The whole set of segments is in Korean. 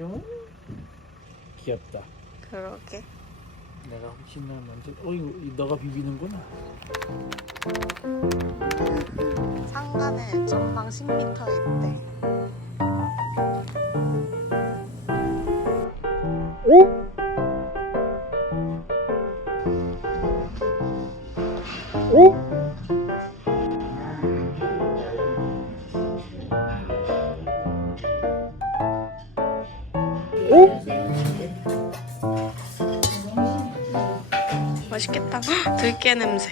안녕. 귀엽다. 그러게. 내가 혹시나 먼저 어이구 이 너가 비비는구나. 상간에 전방 10m 있대. 맛있 들깨 냄새.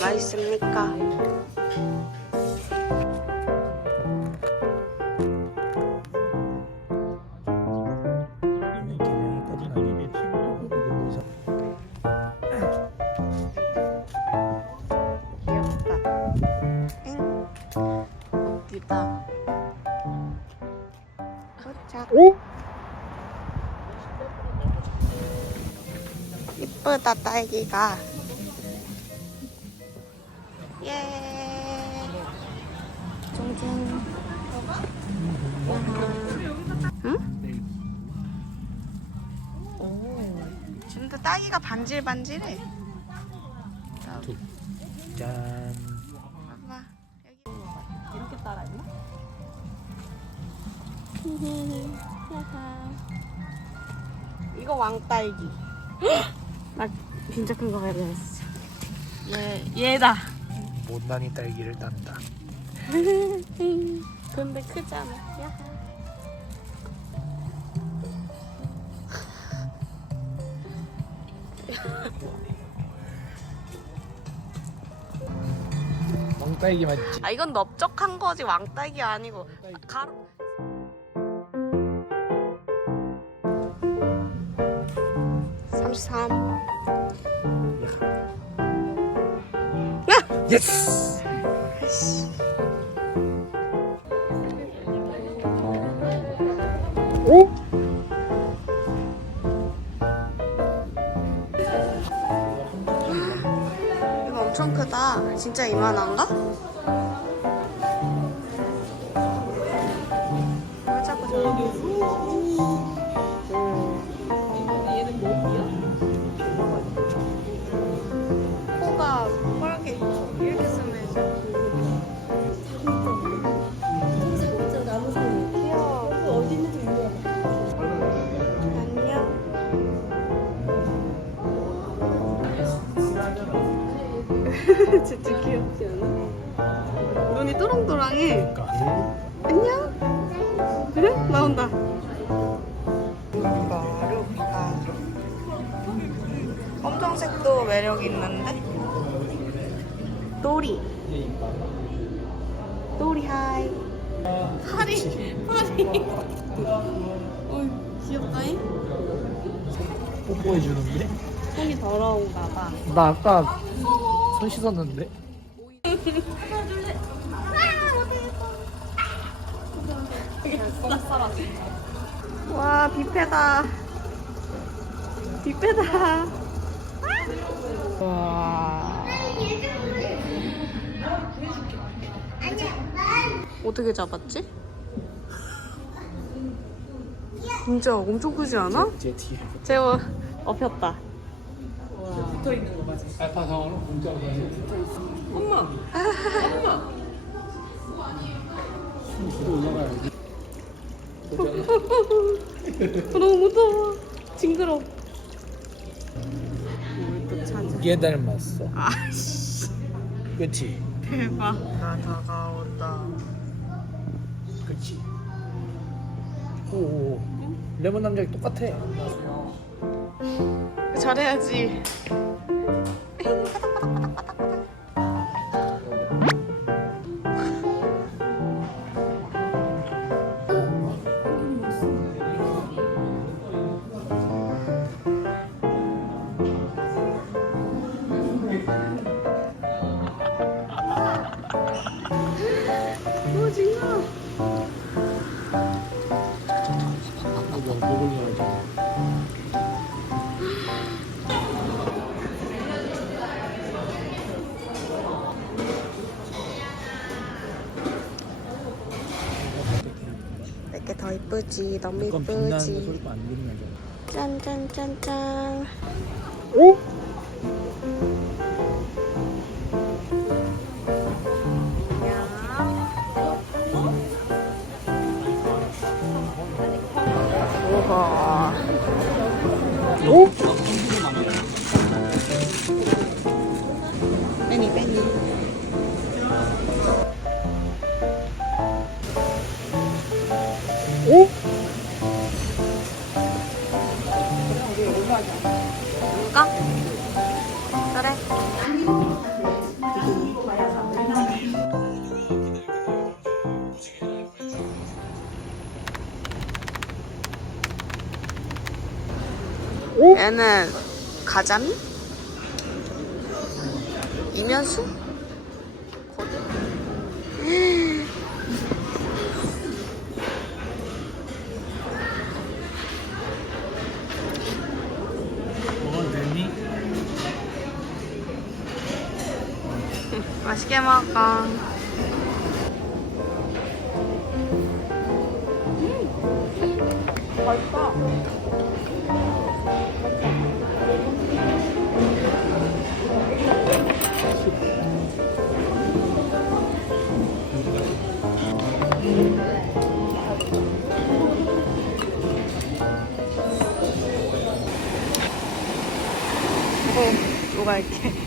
맛있습니까? 어디다? 도착. 이쁘다 딸기가. 예. 쫑쫑. 응? 오. 근데 딸기가 반질반질해. 짠. 여기. 이렇게 따라 했나? 이거 왕딸기. 나 진짜 큰거 가야 되겠어. 얘 얘다. 못난이 딸기를 딴다. 근데 크잖아. 야. 왕딸기 맞지? 아 이건 넓적한 거지 왕딸기 아니고 가루. 삼삼. 예스. 오? 진짜 이만한가? 진짜 귀엽지 않아? 눈이 또랑또랑해. 그러니까. 안녕. 그래? 나온다. 마루카. 검정색도 매력 있는데. 또리. 또리 하이. 파리. 파리. 어이 귀엽다잉. 뽀뽀해 주는데? 손이 더러운가 봐. 나 아까 손 씻었는데. 와 뷔페다. 뷔페다. 와. 어떻게 잡았지? 진짜 엄청 크지 않아? 제 뒤에. 재워 업혔다. 알파상으로 공짜로 가서 올라가야지. 너무 무서워. 징그러. 얘 닮았어. 아씨 그치? 대박. 다 다가온다. 그치? 오, 레몬 남자랑 똑같아. 잘해야지. 이거 이쁘지? 너무 빛나는 이쁘지 소리가 안 들리잖아. 짠짠짠짠. 우 누가? 그래 얘는 가자미? 이면수? 거들? 먹어도 되니? 맛있게 먹어. 어, 뭐가 이렇게.